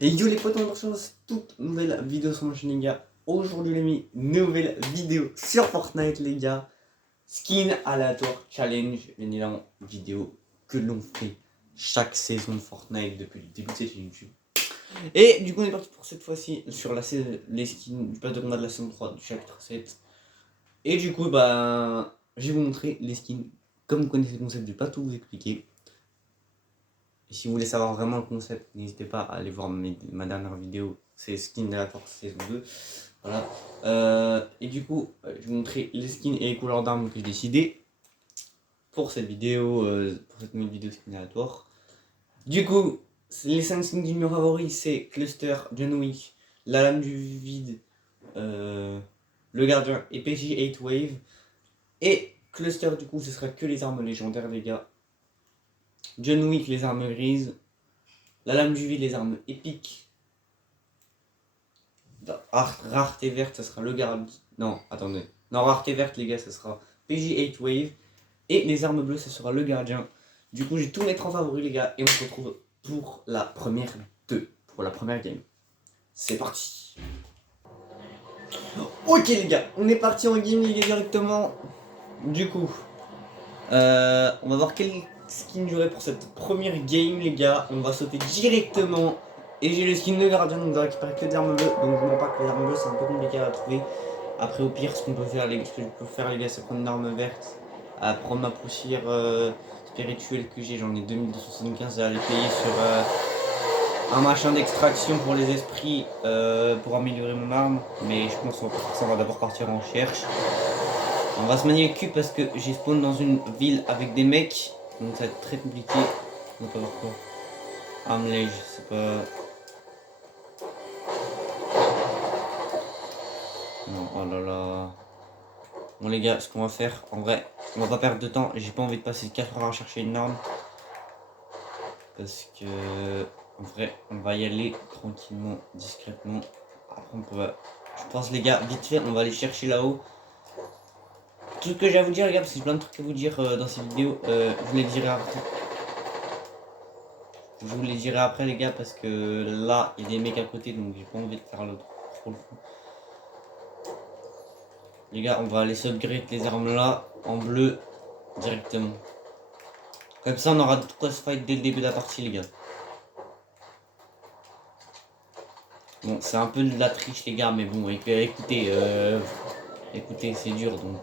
Et yo les potes, on retrouve toute nouvelle vidéo sur ma chaîne les gars. Aujourd'hui les amis, nouvelle vidéo sur Fortnite les gars. Skin aléatoire challenge, bien évidemment, vidéo que l'on fait chaque saison de Fortnite depuis le début de cette chaîne YouTube. Et du coup on est parti pour cette fois-ci sur les skins du pass de combat de la saison 3 du chapitre 7. Et du coup je vais vous montrer les skins. Comme vous connaissez le concept, je vais pas tout vous expliquer. Et si vous voulez savoir vraiment le concept, n'hésitez pas à aller voir ma dernière vidéo, c'est Skin de la Force saison 2. Voilà. Et du coup, je vais vous montrer les skins et les couleurs d'armes que j'ai décidé pour cette vidéo, pour cette nouvelle vidéo skin aléatoire. Du coup, les 5 skins du numéro favori, c'est Cluster, John Wick, la lame du vide, le gardien et PJ8 Wave. Et Cluster, du coup, ce sera que les armes légendaires, les gars. John Wick, les armes grises. La lame du vide, les armes épiques. Rareté verte, ça sera le gardien. Non, attendez. Non, rareté verte, les gars, ça sera PJ8 Wave. Et les armes bleues, ça sera le gardien. Du coup, je vais tout mettre en favori, les gars. Et on se retrouve pour la première game. C'est parti. Ok, les gars, on est parti en game, les gars, directement. Du coup, on va voir quel skin j'aurai pour cette première game, les gars. On va sauter directement. Et j'ai le skin de gardien, donc on doit récupérer que des armes bleues. Donc je ne vois pas que les armes bleues, c'est un peu compliqué à trouver. Après, au pire, ce que je peux faire, les gars, c'est prendre une arme verte. Prendre ma poussière spirituelle que j'ai. J'en ai 2275 à aller payer sur un machin d'extraction pour les esprits pour améliorer mon arme. Mais je pense qu'on va pas faire ça, on va d'abord partir en recherche. On va se manier le cul parce que j'ai spawn dans une ville avec des mecs. Donc ça va être très compliqué. On va pas voir quoi. Armlage, c'est pas... Non, oh là là. Bon les gars, ce qu'on va faire, en vrai, on va pas perdre de temps. J'ai pas envie de passer 4 heures à chercher une arme. Parce que, en vrai, on va y aller tranquillement, discrètement. Après on peut... Je pense les gars, vite fait, on va aller chercher là-haut. Tout ce que j'ai à vous dire les gars, parce que j'ai plein de trucs à vous dire dans ces vidéos, je vous les dirai après. Je vous les dirai après les gars, parce que là, il y a des mecs à côté, donc j'ai pas envie de faire l'autre trop le fou. Les gars, on va aller upgrade les armes là, en bleu, directement. Comme ça, on aura de quoi se fight dès le début de la partie, les gars. Bon, c'est un peu de la triche, les gars, mais bon, écoutez, écoutez, c'est dur, donc...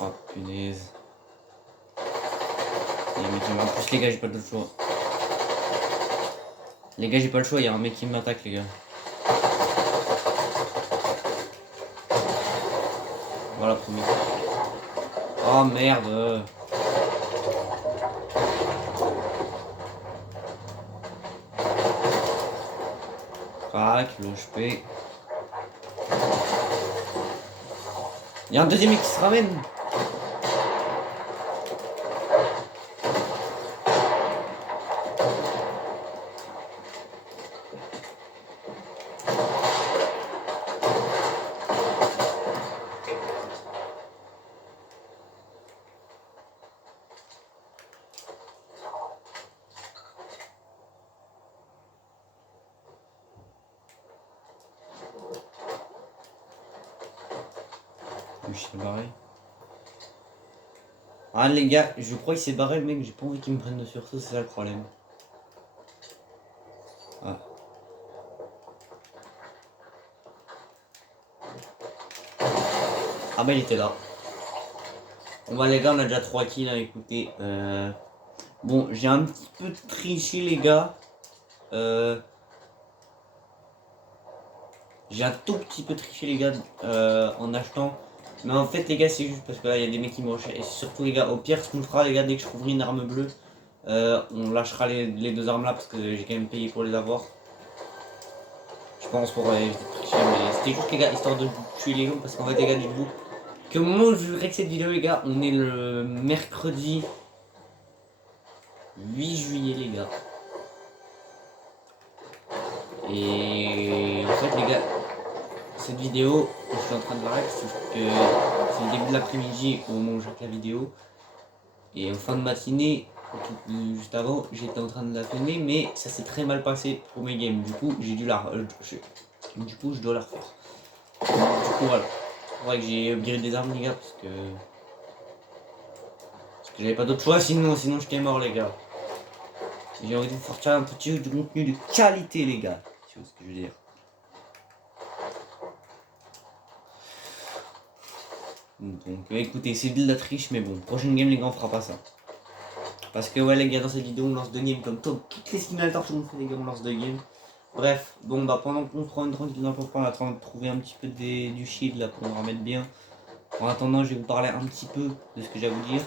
Oh, punaise. Il y a un mec qui en plus, les gars, j'ai pas d'autre choix. Les gars, j'ai pas le choix, il y a un mec qui m'attaque, les gars. Voilà, premier. Oh, merde. Crac, l'OHP. Il y a un deuxième mec qui se ramène. Je suis barré. Ah les gars, je crois qu'il s'est barré le mec, j'ai pas envie qu'il me prenne de sursaut, c'est ça le problème. Ah. Ah bah il était là. Bon bah les gars, on a déjà 3 kills, hein, écoutez. Bon, j'ai un petit peu triché les gars. J'ai un tout petit peu triché les gars en achetant. Mais en fait les gars, c'est juste parce que là il y a des mecs qui me recherchent. Et surtout les gars, au pire ce qu'on fera les gars, dès que je trouverai une arme bleue, on lâchera les deux armes là parce que j'ai quand même payé pour les avoir. Je pense pour éviter de tricher, mais c'était juste les gars, histoire de tuer les gens. Parce qu'en fait les gars, dites-vous que au moment où je verrai cette vidéo les gars, on est le mercredi 8 juillet les gars. Et en fait les gars, cette vidéo, je suis en train de l'arrêter, sauf que c'est le début de l'après-midi au moment où j'arrête la vidéo. Et en fin de matinée, Juste avant, j'étais en train de la filmer, mais ça s'est très mal passé pour mes games. Du coup, j'ai dû du coup, je dois la refaire. Du coup, voilà. C'est vrai que j'ai upgradé des armes, les gars, parce que j'avais pas d'autre choix, sinon je serais mort, les gars. J'ai envie de vous sortir un petit du contenu de qualité, les gars. Tu vois ce que je veux dire. Donc, écoutez, c'est de la triche, mais bon, prochaine game, les gars, on fera pas ça. Parce que, ouais, les gars, dans cette vidéo, on lance 2 games comme toutes les skins à la torche, on fait, les gars, on lance 2 games. Bref, bon, bah, pendant qu'on prend une tranquille dans le on est en train de trouver un petit peu du shield là pour nous remettre bien. En attendant, je vais vous parler un petit peu de ce que j'ai à vous dire.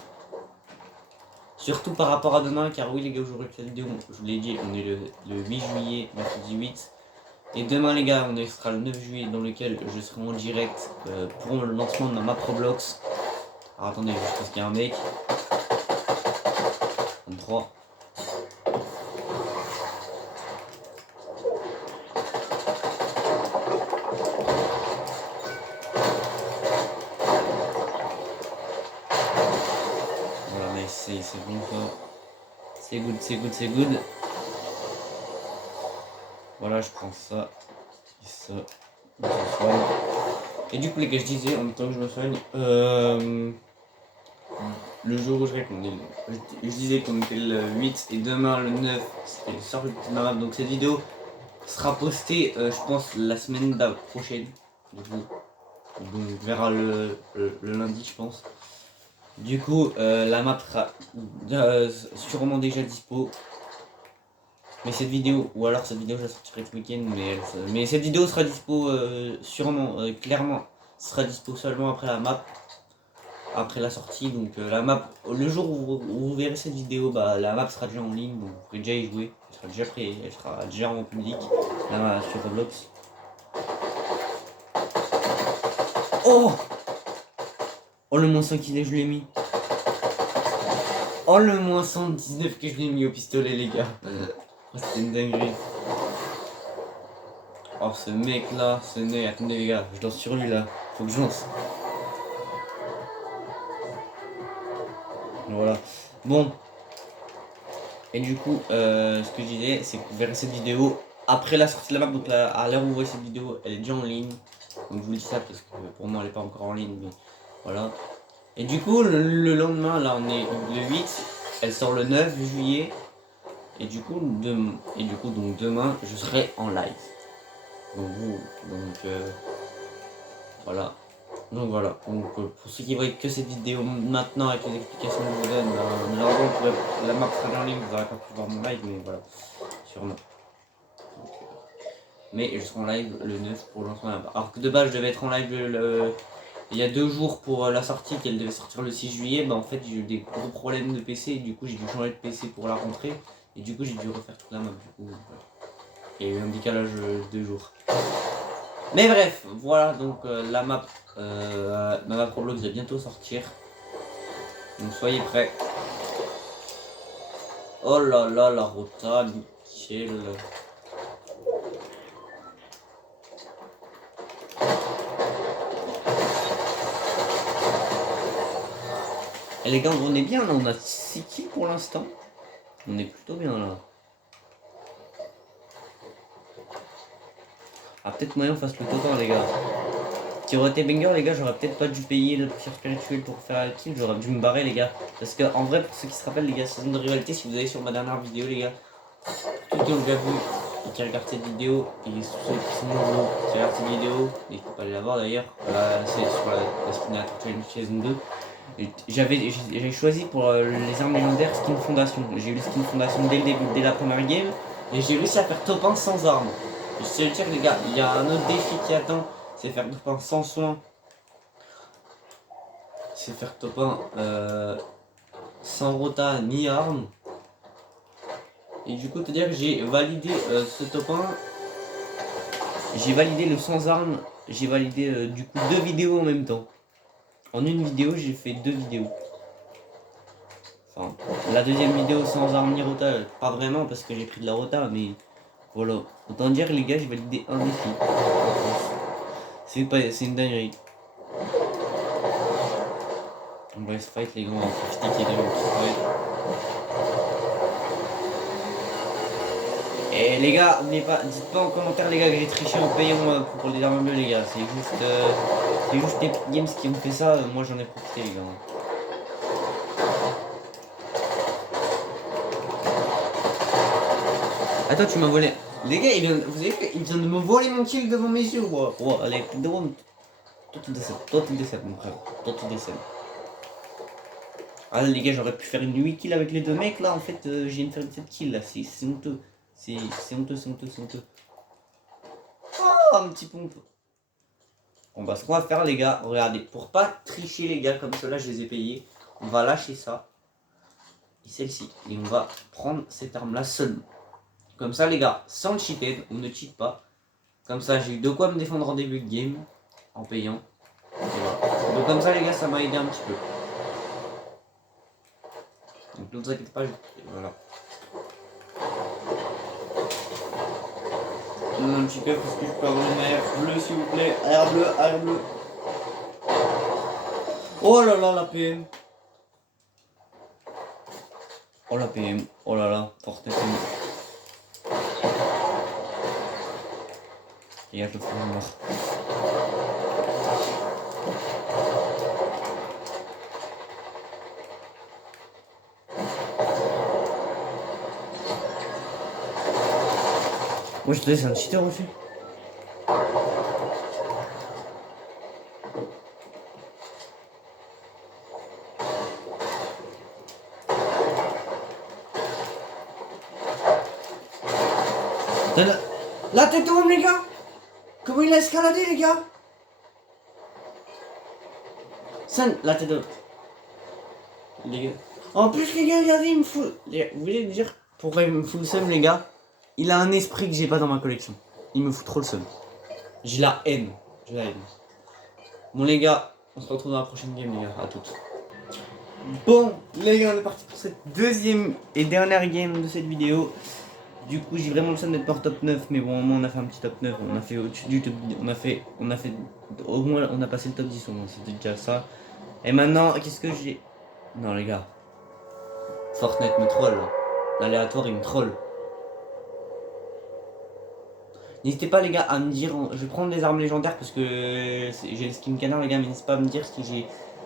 Surtout par rapport à demain, car oui, les gars, aujourd'hui, cette vidéo, je vous l'ai dit, on est le 8 juillet, mercredi 8. Et demain, les gars, on sera le 9 juillet, dans lequel je serai en direct pour le lancement de ma map Roblox. Alors attendez, je pense qu'il y a un mec. 23. Voilà, mais c'est bon ça. C'est good, c'est good, c'est good. Voilà, je prends ça. Et ça. On se soigne. Et du coup, les gars, je disais, en même temps que je me soigne, le jour où je disais qu'on était le 8 et demain le 9, c'était le sort de la map. Donc cette vidéo sera postée, je pense, la semaine prochaine. Du coup, on verra le lundi, je pense. Du coup, la map sera sûrement déjà dispo. Mais cette vidéo, ou alors cette vidéo je la sortirai ce week-end, mais cette vidéo sera dispo sûrement, clairement, sera dispo seulement après la map. Après la sortie, donc la map, le jour où vous verrez cette vidéo, bah, la map sera déjà en ligne, donc vous pourrez déjà y jouer, elle sera déjà prête, elle sera déjà en public, là sur Roblox. Oh, oh le moins 5 je l'ai mis. Oh le moins 119 que je l'ai mis au pistolet, les gars. Oh, c'était une dinguerie. Oh ce mec là, attendez les gars, je lance sur lui là, faut que je lance. Voilà. Bon. Et du coup, ce que je disais, c'est que vous verrez cette vidéo après la sortie de la map. Donc là, à l'heure où vous voyez cette vidéo, elle est déjà en ligne. Donc je vous dis ça parce que pour moi, elle n'est pas encore en ligne. Mais voilà. Et du coup, le lendemain, là, on est le 8. Elle sort le 9 juillet. Et du coup, donc demain, je serai en live. Donc voilà. Donc voilà, pour ceux qui voient que cette vidéo maintenant avec les explications que je vous donne, malheureusement la map sera bien en ligne, vous n'aurez pas pu voir mon live, mais voilà, sûrement. Mais je serai en live le 9 pour le lancement de la map. Alors que de base je devais être en live il y a 2 jours pour la sortie, qu'elle devait sortir le 6 juillet, bah en fait j'ai eu des gros problèmes de PC, et du coup j'ai dû changer de PC pour la rentrée, et du coup j'ai dû refaire toute la map, du coup voilà. Il y a eu un décalage de 2 jours. Mais bref, voilà donc la map, ma map Roblox va bientôt sortir. Donc soyez prêts. Oh là là, la rota, nickel. Et les gars, on est bien là, on a 6 kills pour l'instant. On est plutôt bien là. Ah, peut-être moyen on fasse le total, les gars. Si aurait été banger, les gars, j'aurais peut-être pas dû payer le tir spirituel pour faire la kill, j'aurais dû me barrer, les gars. Parce que, en vrai, pour ceux qui se rappellent, les gars, saison de rivalité, si vous allez sur ma dernière vidéo, les gars, tout le monde l'a vu et qui regarde cette vidéo, et ceux qui sont nouveaux qui regardent cette vidéo, n'hésitez pas à aller la voir d'ailleurs, c'est sur la Skin Challenge Saison 2. J'ai choisi pour les armes légendaires skin fondation. J'ai eu le skin fondation dès le début, dès la première game, et j'ai réussi à faire top 1 sans armes. Et je sais le dire, les gars, il y a un autre défi qui attend, c'est faire top 1 sans soin. C'est faire top 1 sans rota ni armes. Et du coup, te dire que j'ai validé ce top 1. J'ai validé le sans armes. J'ai validé du coup 2 vidéos en même temps. En une vidéo, j'ai fait 2 vidéos. Enfin, la deuxième vidéo sans armes ni rota, pas vraiment parce que j'ai pris de la rota, mais voilà. Autant dire, les gars, j'ai validé un défi. C'est une dinguerie. On va se fight, les gars, on va profiter qu'il y ait des gens qui se fight. Et les gars, n'oubliez pas, dites pas en commentaire les gars que j'ai triché en payant pour les armes bleues les gars. C'est juste Epic Games qui ont fait ça, moi j'en ai profité les gars. Attends, tu m'as volé. Les gars, vous avez fait, il vient de me voler mon kill devant mes yeux. Wow, wow, allez, drone. Toi tu décèdes mon frère. Toi tu décèdes. Ah les gars, j'aurais pu faire une 8 kills avec les deux mecs là. En fait, j'ai une faire 7 kills là. C'est honteux. C'est honteux, c'est honteux, c'est honteux. Oh, un petit pompe. Bon bah ce qu'on va faire les gars, regardez, pour pas tricher les gars comme cela, je les ai payés. On va lâcher ça. Et celle-ci. Et on va prendre cette arme là seulement. Comme ça les gars, sans le cheated, on ne cheat pas. Comme ça j'ai eu de quoi me défendre en début de game. En payant. Voilà. Donc comme ça les gars, ça m'a aidé un petit peu. Donc ne vous inquiétez pas, voilà. Je donne un petit peu parce que je peux avoir une air bleue s'il vous plaît. Air bleu, air bleu. Oh là là la PM. Oh la PM. Oh là là, forte PM. Les gars, je le fais mort. Moi je te laisse un cheater aussi. La tête de homme les gars. Comment il a escaladé les gars. La tête de homme. Les gars. En plus les gars, regardez, il me fout. Vous voulez me dire pourquoi il me fout le seum les gars. Il a un esprit que j'ai pas dans ma collection. Il me fout trop le seum. J'ai la haine. J'ai la haine. Bon les gars, on se retrouve dans la prochaine game les gars. À toutes. Bon les gars, on est parti pour cette deuxième et dernière game de cette vidéo. Du coup j'ai vraiment le seum d'être pas top 9, mais bon au moins on a fait un petit top 9, on a fait au-dessus du top 10, on a fait au moins on a passé le top 10 au moins, c'était déjà ça. Et maintenant qu'est-ce que j'ai. Non les gars, Fortnite me troll là. L'aléatoire il me troll. N'hésitez pas les gars à me dire, je vais prendre les armes légendaires parce que j'ai le skin canard les gars, mais n'hésitez pas à me dire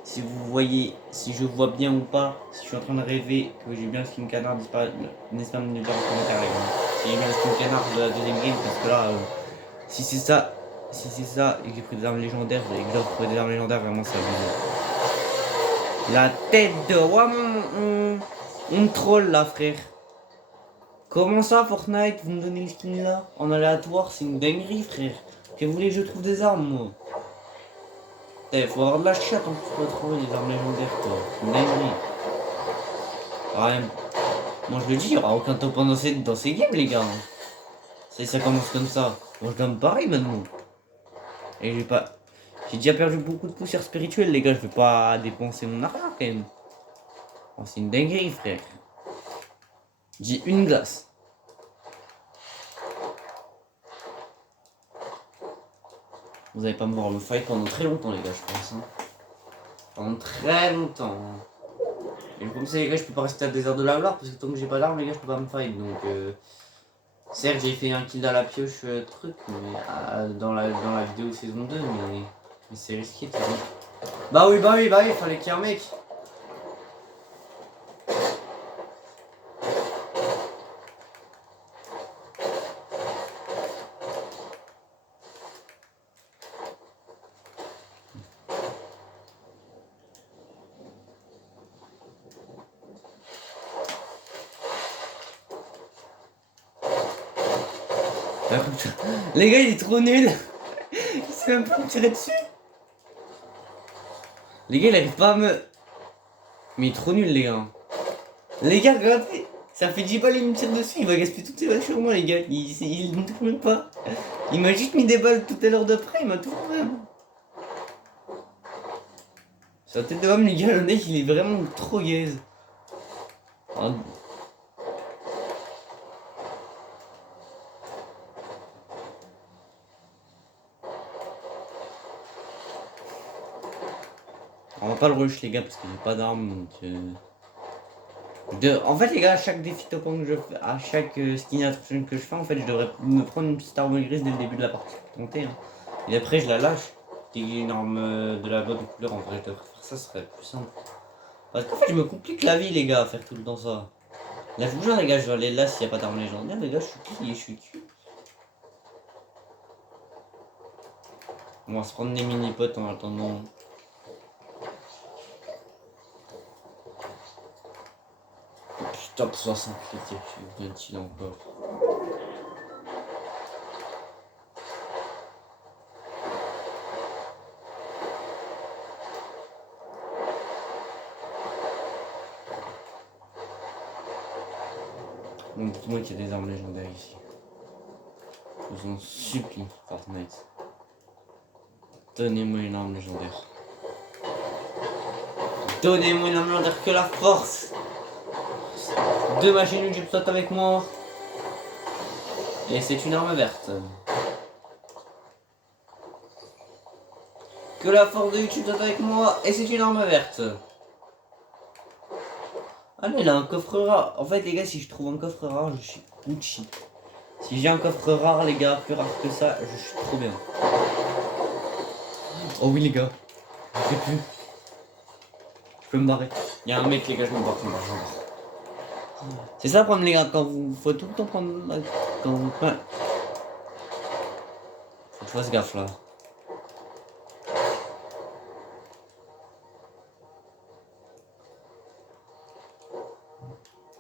si vous voyez, si je vois bien ou pas, si je suis en train de rêver que j'ai bien le skin canard, n'hésitez pas à me le dire en commentaire les gars. Si j'ai bien le skin canard de la deuxième game, parce que là, si c'est ça et que j'ai pris des armes légendaires et que j'ai pris des armes légendaires, vraiment ça abusé. La tête de... Ouais, on me troll là frère. Comment ça Fortnite, vous me donnez le skin là en aléatoire, c'est une dinguerie frère. Que vous voulez que je trouve des armes moi. Eh, faut avoir de la chatte en plus pour trouver des armes légendaires quoi. C'est une dinguerie. Ouais, moi je le dis, il n'y aura aucun top 1 dans ces games les gars. Ça commence comme ça. Moi je gagne pareil maintenant. Et j'ai déjà perdu beaucoup de poussière spirituelle les gars, je vais pas dépenser mon argent quand même. Oh, c'est une dinguerie frère. J'ai une glace. Vous allez pas me voir le fight pendant très longtemps les gars je pense. Hein. Pendant très longtemps. Hein. Et comme ça les gars je peux pas rester à des heures de la gloire parce que tant que j'ai pas d'armes les gars je peux pas me fight donc certes j'ai fait un kill à la pioche truc mais dans la vidéo saison 2 mais c'est risqué tu vois. Bah oui fallait qu'il y ait un mec. Les gars, il est trop nul. Il sait même pas me tirer dessus. Les gars, il arrive pas à me... Mais il est trop nul, les gars. Les gars, regardez. Ça fait 10 balles, il me tire dessus. Il va gaspiller toutes ses balles sur moi, les gars. Il ne touche même pas. Il m'a juste mis des balles tout à l'heure d'après. Il m'a tout fait même. Sur la tête de homme, les gars, le mec, il est vraiment trop gaze. Oh. On va pas le rush les gars parce qu'il n'y a pas d'armes donc En fait les gars, à chaque défi topant que je fais, à chaque skin attraction que je fais, en fait je devrais me prendre une petite arme grise dès le début de la partie pour tenter. Hein. Et après je la lâche. Dès qu'il y a une arme de la bonne couleur, en vrai je devrais faire ça, ce serait plus simple. Parce qu'en fait je me complique la vie les gars à faire tout le temps ça. Là je vous jure les gars, je vais aller là s'il n'y a pas d'arme légendaire les gars, je suis cul. On va se prendre des mini-potes en attendant. Top 60 les types, vient-il encore. Bon, dites-moi qu'il y a des armes légendaires ici. Je vous en supplie, Fortnite. Donnez-moi une arme légendaire. Donnez-moi une arme légendaire, que la force. De ma chaîne YouTube saute avec moi. Et c'est une arme verte. Que la force de YouTube saute avec moi. Et c'est une arme verte. Ah mais il a un coffre rare. En fait les gars, si je trouve un coffre rare, je suis Gucci. Si j'ai un coffre rare les gars, plus rare que ça, je suis trop bien. Oh oui les gars. Je sais plus. Je peux me barrer. Il y a un mec les gars, je me barre. C'est ça prendre les gars, quand vous... Faut tout le temps prendre... Quand vous... Faut que je fasse gaffe là.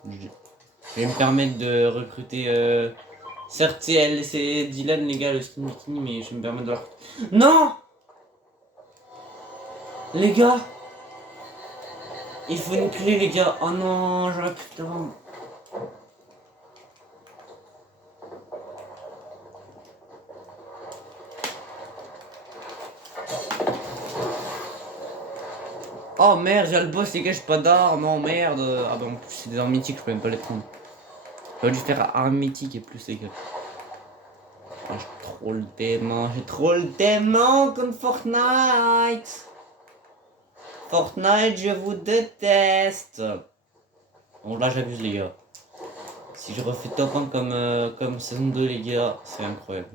Je vais me permettre de recruter... Certes c'est Dylan les gars, le skin bikini, mais je vais me permettre de la recruter. Non. Les gars, il faut une clé les gars. Oh non, j'aurais pu avant. Oh merde, j'ai le boss les gars, j'ai pas d'armes, oh merde. Ah bah en plus c'est des armes mythiques, je peux même pas les prendre. J'aurais dû faire armes mythiques et plus les gars. Oh, j'ai trop le démon comme Fortnite. Fortnite, je vous déteste. Bon là j'abuse les gars. Si je refais top 1 comme saison 2 les gars, c'est incroyable.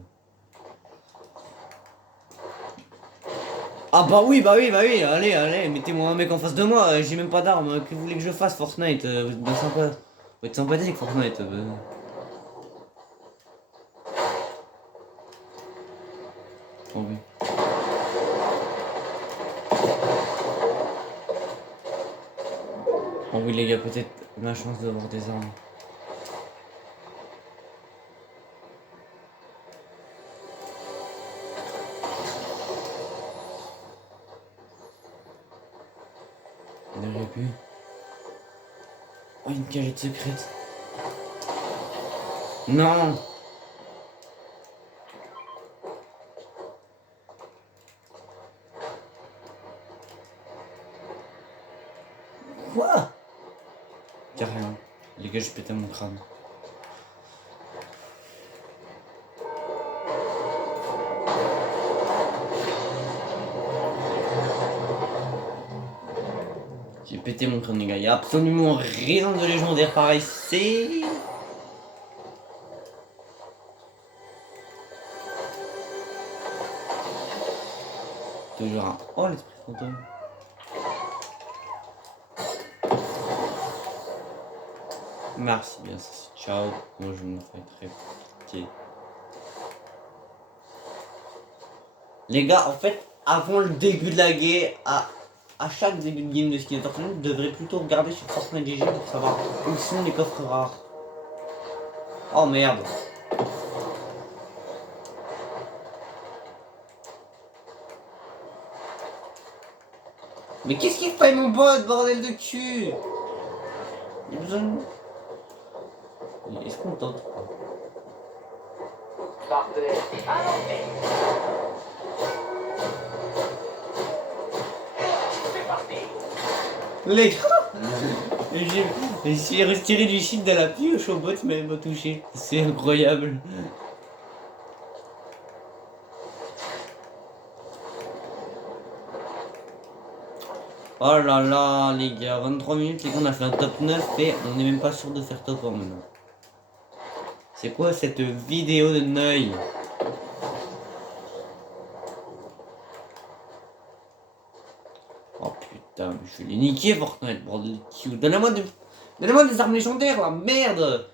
Ah bah oui, allez, mettez-moi un mec en face de moi, j'ai même pas d'armes, que vous voulez que je fasse Fortnite, vous êtes bien sympa. Vous êtes sympathique Fortnite. Oh oui. Oh oui les gars, peut-être ma chance d'avoir des armes. Il aurait pu. Oh, une cagette secrète. Non. Quoi? Carrément. Les gars, je pétais mon crâne. J'ai pété mon crâne les gars, y'a absolument rien de légendaire par ici. Toujours un... Oh l'esprit fantôme. Merci bien, ciao. Moi je me fais très petit. Les gars, en fait, avant le début de la game, à chaque début de game de Skin Entertainment, vous devrez plutôt regarder sur Fortnite DG pour savoir où sont les coffres rares. Oh merde. Mais qu'est-ce qu'il fait mon bot, bordel de cul? Il a besoin de... Est-ce qu'on tente? Parfait. C'est parti. Les gars, j'ai retiré du shield de la pioche au bot, il m'a même pas touché. C'est incroyable. Oh là là, les gars, 23 minutes, les gars, on a fait un top 9 et on n'est même pas sûr de faire top 1 maintenant. C'est quoi cette vidéo de Neuil? Oh putain, mais je vais les niquer Fortnite, bordel de cul. Donnez-moi des armes légendaires, la merde!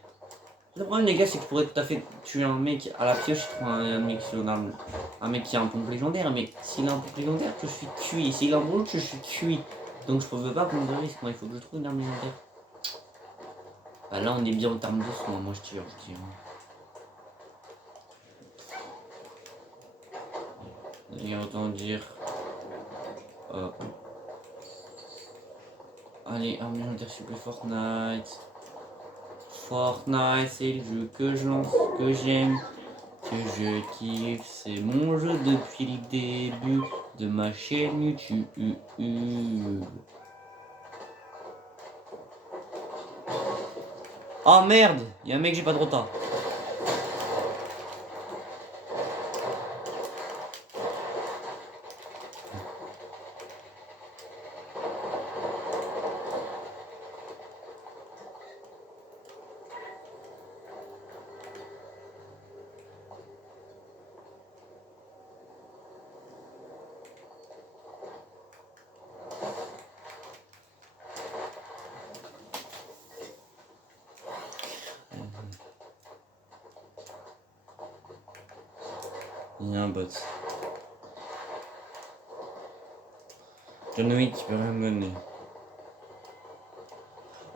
Le problème, les gars, c'est que je pourrais tout à fait tuer un mec à la pioche, je trouve un mec sur une arme. Un mec qui a un pompe légendaire, mais s'il a un pompe légendaire, je suis cuit. S'il a un brûle, je suis cuit. Donc je peux pas prendre de risque, moi, il faut que je trouve une arme légendaire. Bah là, on est bien en termes de soins, moi je tire, je tire. Il y a autant dire. Allez, arme légendaire super Fortnite. Fortnite, c'est le jeu que je lance, que j'aime, que je kiffe. C'est mon jeu depuis le début de ma chaîne YouTube. Oh merde, y'a un mec, j'ai pas de retard. Il y a un bot. John Wick qui peut rien me donner.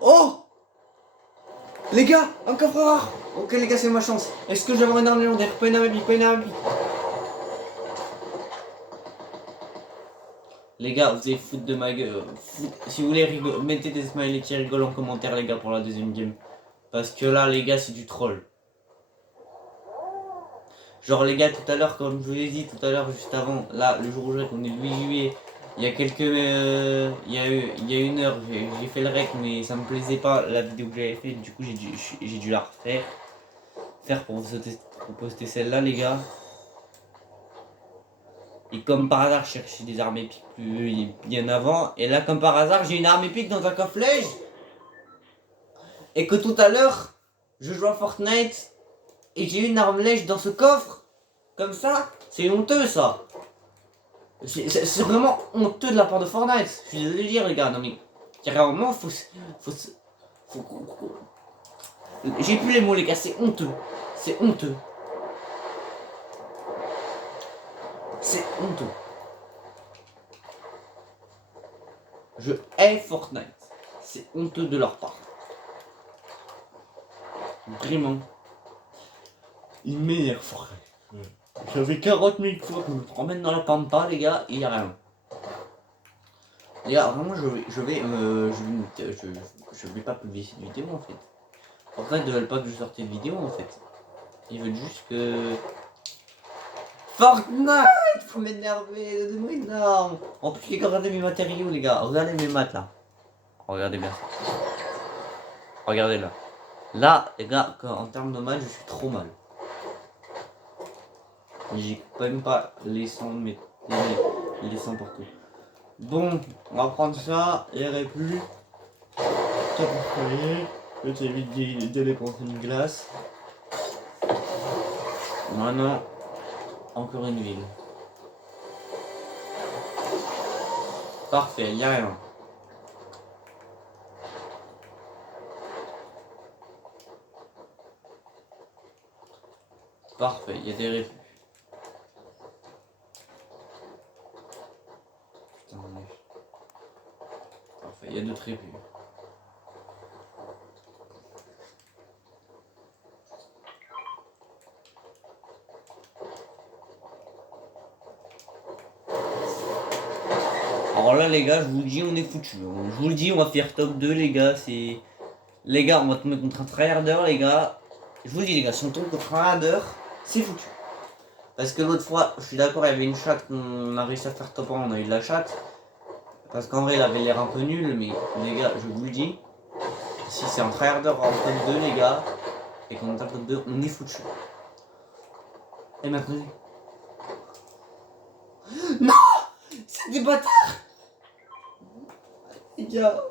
Oh! Les gars, un coffre rare! Ok les gars, c'est ma chance. Est-ce que je vais avoir une arme légendaire? Pas une arme épique, pas une arme épique. Les gars, vous allez foutre de ma gueule. Si vous voulez rigoler, mettez des smileys qui rigolent en commentaire les gars pour la deuxième game. Parce que là les gars, c'est du troll. Genre les gars, tout à l'heure, comme je vous l'ai dit tout à l'heure, juste avant, là, le jour où on est le 8 juillet, il y a quelques... il y a une heure, j'ai fait le rec, mais ça me plaisait pas la vidéo que j'avais fait, du coup j'ai dû la refaire. Pour poster celle-là les gars. Et comme par hasard, je cherchais des armes épiques plus bien avant, et là comme par hasard, j'ai une arme épique dans un coffre-lège. Et que tout à l'heure, je joue à Fortnite, et j'ai une arme lège dans ce coffre. Comme ça, c'est honteux ça. C'est vraiment honteux de la part de Fortnite. Je suis désolé de dire les gars, non mais carrément faut j'ai plus les mots les gars, c'est honteux. C'est honteux. C'est honteux. Je hais Fortnite. C'est honteux de leur part. Vraiment. Ils m'énervent Fortnite. J'avais 40 000 fois que je me promène dans la pampa les gars, et y'a rien. Les gars, vraiment je vais pas publier cette vidéo en fait. Fortnite ne veulent pas que je sorte une vidéo en fait. Ils veulent juste que... Fortnite, faut m'énerver, donnez-moi une arme. En plus les gars, regardez mes matériaux les gars, regardez mes maths là. Regardez bien ça. Regardez là. Là les gars, en termes de maths, je suis trop mal. J'ai même pas les sons, mais les sons partout. Bon, on va prendre ça, RFU. Top foyer. Je t'évite de dépenser une glace. Maintenant, encore une ville. Parfait, il n'y a rien. Parfait, il y a des refus. Putain, parfait, il y a d'autres refus. Alors là les gars, je vous le dis, on est foutu. Je vous le dis, on va faire top 2 les gars. C'est... Les gars, on va tomber contre un tryharder les gars. Je vous le dis les gars, si on tombe contre un tryharder, c'est foutu. Parce que l'autre fois, je suis d'accord, il y avait une chatte qu'on a réussi à faire top 1, on a eu de la chatte. Parce qu'en vrai, il avait l'air un peu nul, mais les gars, je vous le dis. Si c'est un tryharder en top 2 les gars, et qu'on est en top 2, on est foutu. Et maintenant... Non! C'est des bâtards! Les gars.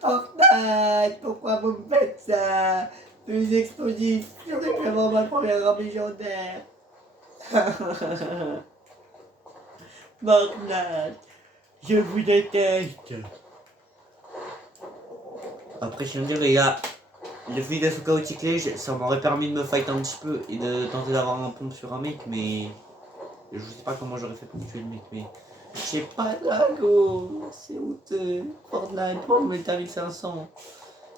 Fortnite, pourquoi vous me faites ça? Plus explosif, j'aurais pu avoir ma première arme légendaire. Fortnite, je vous déteste. Après, je viens de dire, les gars, le fluide de chaotique Lege, ça m'aurait permis de me fight un petit peu et de tenter d'avoir un pompe sur un mec, mais je sais pas comment j'aurais fait pour tuer le mec, mais j'ai pas de lago, c'est honteux. Fortnite, pour le Metal 500.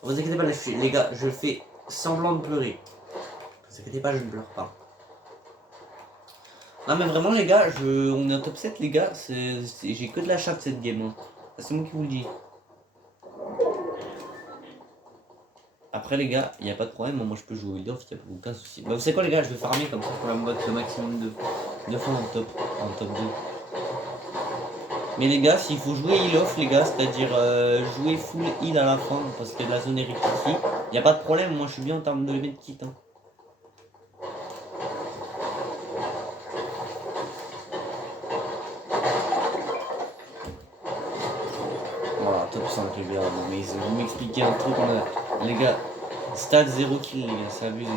Vous inquiétez pas, les gars, je fais semblant de pleurer. Vous inquiétez pas, je ne pleure pas. Non mais vraiment les gars, on est en top 7 les gars, j'ai que de la chatte cette game. Hein. C'est moi qui vous le dis. Après les gars, il n'y a pas de problème, moi je peux jouer Wild Off, il n'y a aucun souci. Bah, vous savez quoi les gars, je vais farmer comme ça pour la mode le maximum de fois en top 2. Mais les gars, s'il faut jouer heal off les gars, c'est-à-dire jouer full heal à la fin parce que la zone est rectifiée, il n'y a pas de problème, moi je suis bien en termes de medkit. Hein. Voilà, top 5 les gars, non, mais vous m'expliquez un truc, les gars, stade 0 kill les gars, c'est abusé.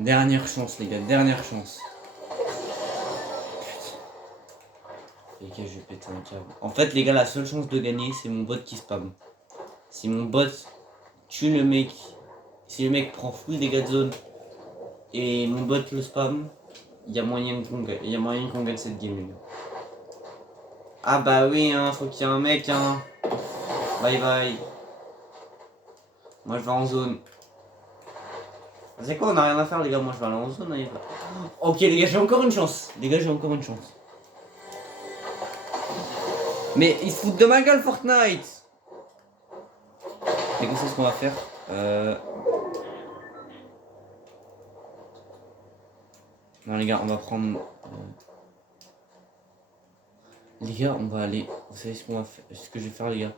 Dernière chance les gars, dernière chance. Putain. Les gars, je vais péter un câble. En fait les gars, la seule chance de gagner, c'est mon bot qui spam. Si mon bot tue le mec, si le mec prend full dégâts de zone et mon bot le spam, il y a moyen qu'on gagne cette game les gars. Ah bah oui, hein, faut qu'il y ait un mec, hein. Bye bye. Moi je vais en zone. C'est quoi, on a rien à faire les gars, moi je vais aller en zone. Hein, ok les gars, j'ai encore une chance. Les gars, j'ai encore une chance. Mais ils se foutent de ma gueule Fortnite. Les gars, c'est ce qu'on va faire. Non les gars, on va prendre... Les gars, on va aller... Vous savez ce qu'on va faire, ce que je vais faire les gars.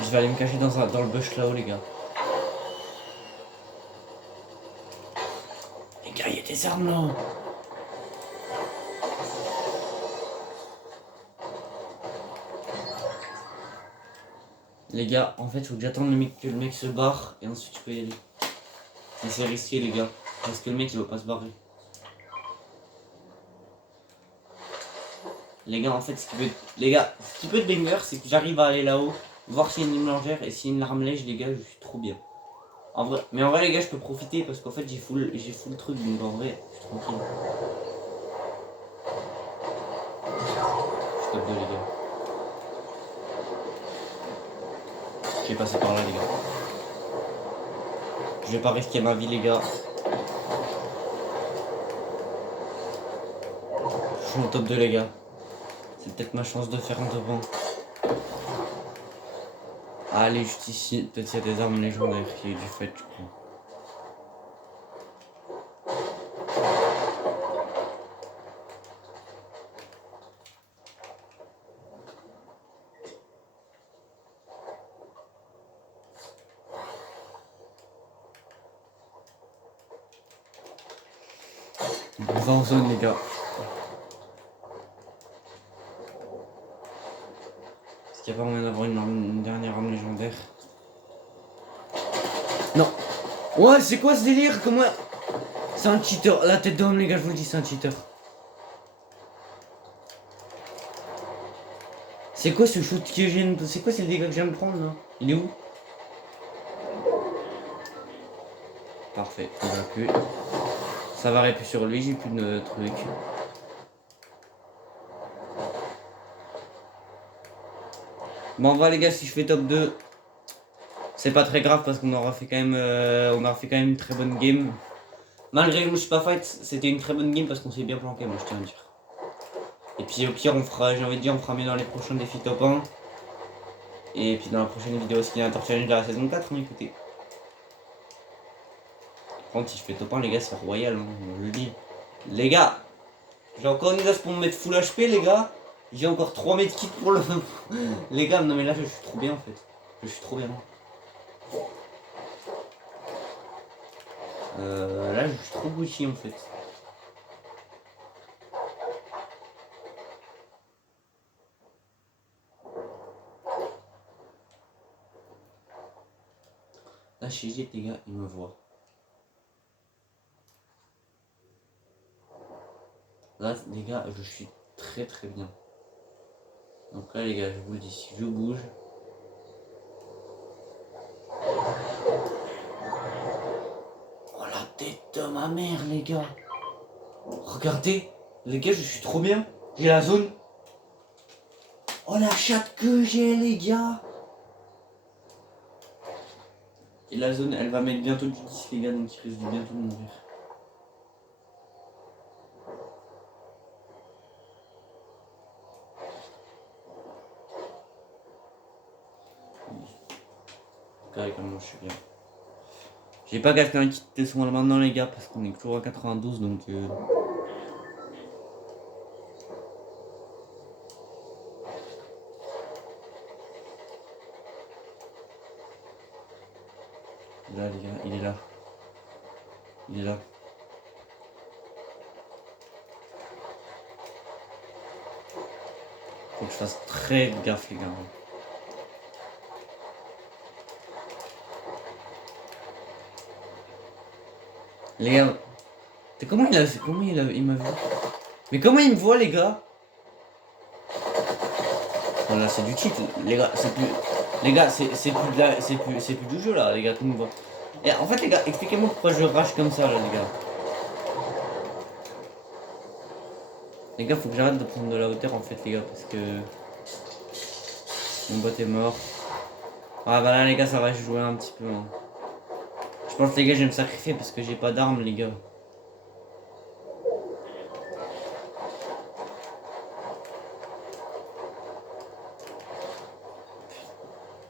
Je vais aller me cacher dans le bush là-haut les gars. Les gars, il y a des armes là. Les gars, en fait, faut que j'attende que le mec se barre et ensuite je peux y aller. Mais c'est risqué les gars, parce que le mec il va pas se barrer. Les gars, en fait, ce qui peut être banger, c'est que j'arrive à aller là-haut, voir s'il y a une lingère et s'il y a une larme lèche, les gars, je suis trop bien. En vrai, mais en vrai, les gars, je peux profiter parce qu'en fait, j'ai full le truc, donc en vrai, je suis tranquille. Je suis top 2, les gars. Je vais passer par là, les gars. Je vais pas risquer ma vie, les gars. Je suis en top 2, les gars. C'est peut-être ma chance de faire un top 1. Allez, juste ici, peut-être qu'il y a des armes légendaires qui est du fait, je crois. On va en zone les gars. Est-ce qu'il n'y a pas moyen d'avoir une dernière arme légendaire? Non. Ouais, c'est quoi ce délire? Comment... C'est un cheater. La tête d'homme les gars, je vous le dis, c'est un cheater. C'est quoi ce shoot que je viens de... C'est quoi, c'est le dégât que je viens de prendre là? Il est où? Parfait, il va plus. Ça va plus sur lui, j'ai plus de truc. Bon, on va les gars, si je fais top 2, c'est pas très grave parce qu'on aura fait quand même, une très bonne game. Malgré que je me suis pas fight, c'était une très bonne game parce qu'on s'est bien planqué, moi je tiens à dire. Et puis au pire, on fera, j'ai envie de dire, on fera mieux dans les prochains défis top 1. Et puis dans la prochaine vidéo Skinator Challenge de la saison 4, hein, écoutez. Par contre, si je fais top 1, les gars, c'est royal, hein, je le dis. Les gars, j'ai encore une glace pour me mettre full HP, les gars. J'ai encore 3 medkits pour le. Les gars, non mais là, je suis trop bien en fait. Je suis trop bien. Là, je suis trop Gucci en fait. Là, chez Jet, les gars, ils me voient. Là, les gars, je suis très très bien. Donc là, les gars, je vous le dis, si je bouge. Oh la tête de ma mère, les gars. Regardez, les gars, je suis trop bien. J'ai la zone. Oh la chatte que j'ai, les gars. Et la zone, elle va mettre bientôt du 10, les gars, donc il risque de bientôt mourir. Carré, comment je suis bien. J'ai pas quelqu'un qui te son là maintenant, les gars, parce qu'on est toujours à 92, donc. Là, les gars, il est là. Il est là. Faut que je fasse très gaffe, les gars. Les gars, comment il m'a vu? Mais comment il me voit, les gars? Oh là, c'est du cheat, les gars, c'est plus. Les gars, c'est plus du jeu là, les gars, comme vous voyez. Et en fait, les gars, expliquez-moi pourquoi je rage comme ça là, les gars. Les gars, faut que j'arrête de prendre de la hauteur en fait, les gars, parce que. Mon bot est mort. Ah bah là, les gars, ça va jouer un petit peu. Hein. Je pense, les gars, je vais me sacrifier parce que j'ai pas d'armes, les gars.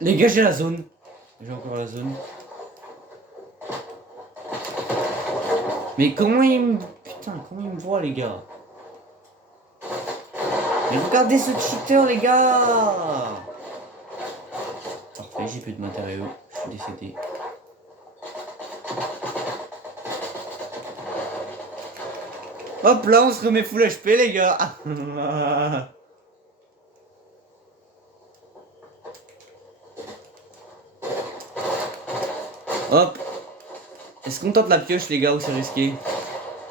Les gars, j'ai la zone. J'ai encore la zone. Mais comment il me... Putain, comment il me voit, les gars? Mais regardez ce cheater, les gars! Parfait, j'ai plus de matériaux. Je suis décédé. Hop là, on se remet full HP, les gars! Hop! Est-ce qu'on tente la pioche, les gars, ou c'est risqué?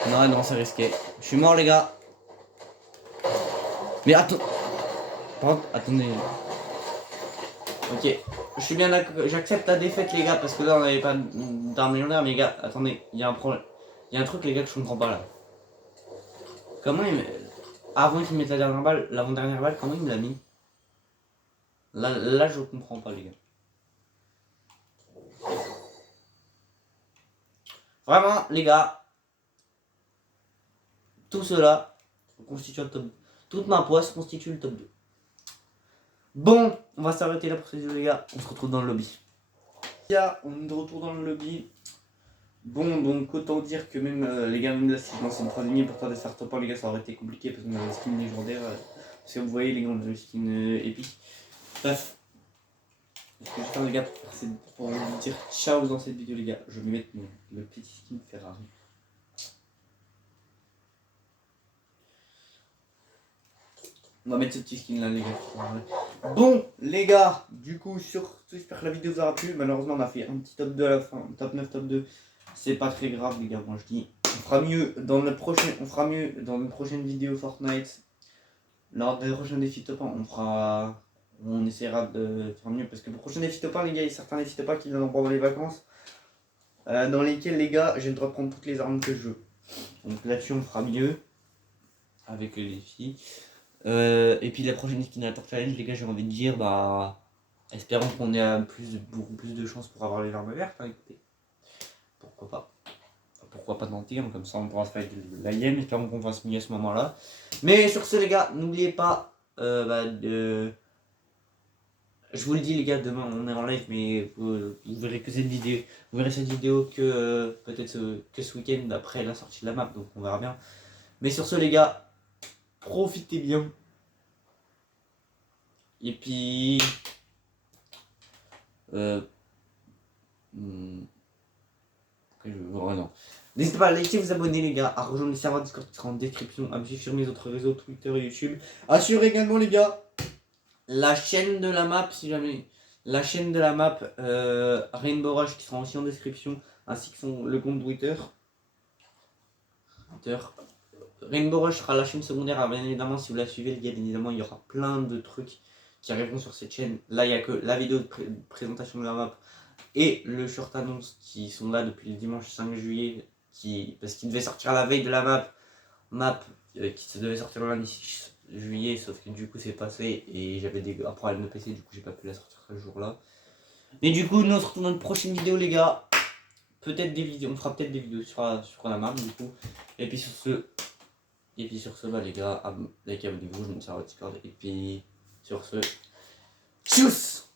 Non, non, c'est risqué. Je suis mort, les gars. Mais attends. Par contre, attendez. Ok. Je suis bien d'accord. J'accepte la défaite, les gars, parce que là, on n'avait pas d'armes légendaires. Mais les gars, attendez. Il y a un problème. Il y a un truc, les gars, que je comprends pas là. Comment il me... Avant qu'il mette la dernière balle, l'avant-dernière balle, comment il me l'a mis? Là, je comprends pas, les gars. Vraiment, les gars. Tout cela constitue un top 2. Toute ma poisse constitue le top 2. Bon, on va s'arrêter là pour cette vidéo, les gars. On se retrouve dans le lobby. Les gars, on est de retour dans le lobby. Bon, donc autant dire que même les gars, même là, si je lance une 3,5 pour faire des start top 1, les gars, ça aurait été compliqué parce qu'on a le skin légendaire. Parce que vous voyez, les gars, on a le skin épique. Bref, ce que je vais faire, les gars, pour vous dire ciao dans cette vidéo, les gars. Je vais mettre le petit skin Ferrari. On va mettre ce petit skin là, les gars. Bon, les gars, du coup, surtout, j'espère que la vidéo vous aura plu. Malheureusement, on a fait un petit top 2 à la fin, top 9, top 2. C'est pas très grave, les gars. Moi, je dis, on fera mieux dans notre prochaine vidéo Fortnite. Lors des prochains défis top 1, on essaiera de faire mieux. Parce que pour le prochain défi top 1, les gars, il y a certains défis top 1 qui viendront pendant les vacances. Dans lesquels, les gars, j'ai le droit de prendre toutes les armes que je veux. Donc là-dessus, on fera mieux avec les défis. Et puis la prochaine Skinator Challenge, les gars, j'ai envie de dire, bah, espérons qu'on ait beaucoup plus de chances pour avoir les larmes vertes. Hein, écoutez. Pourquoi pourquoi pas dans le Tigre, comme ça on pourra se faire la hyène, espérons qu'on fasse mieux à ce moment-là. Mais sur ce les gars, n'oubliez pas de... Je vous le dis les gars, demain on est en live, mais vous verrez que cette vidéo, vous verrez cette vidéo que peut-être que ce week-end après la sortie de la map, donc on verra bien. Mais sur ce les gars, profitez bien. Et puis... N'hésitez pas à liker, vous abonner les gars, à rejoindre le serveur Discord qui sera en description, à me suivre sur mes autres réseaux, Twitter et YouTube. Assurez également les gars, la chaîne de la map, si jamais, la chaîne de la map Rainbow Rush qui sera aussi en description, ainsi que le compte Twitter. Rainbow Rush sera la chaîne secondaire, bien évidemment si vous la suivez les gars, bien évidemment il y aura plein de trucs qui arriveront sur cette chaîne. Là il n'y a que la vidéo de présentation de la map et le short annonce qui sont là depuis le dimanche 5 juillet, parce qu'il devait sortir la veille de la map qui se devait sortir le lundi 6 juillet, sauf que du coup c'est passé et j'avais un problème de PC, du coup j'ai pas pu la sortir ce jour là. Mais du coup nous on se retrouve dans une prochaine vidéo les gars, peut-être des vidéos, on fera peut-être des vidéos sur la map du coup, et puis sur ce bah les gars, likez, abonnez-vous, je me sers au Discord, et puis sur ce, tchuss.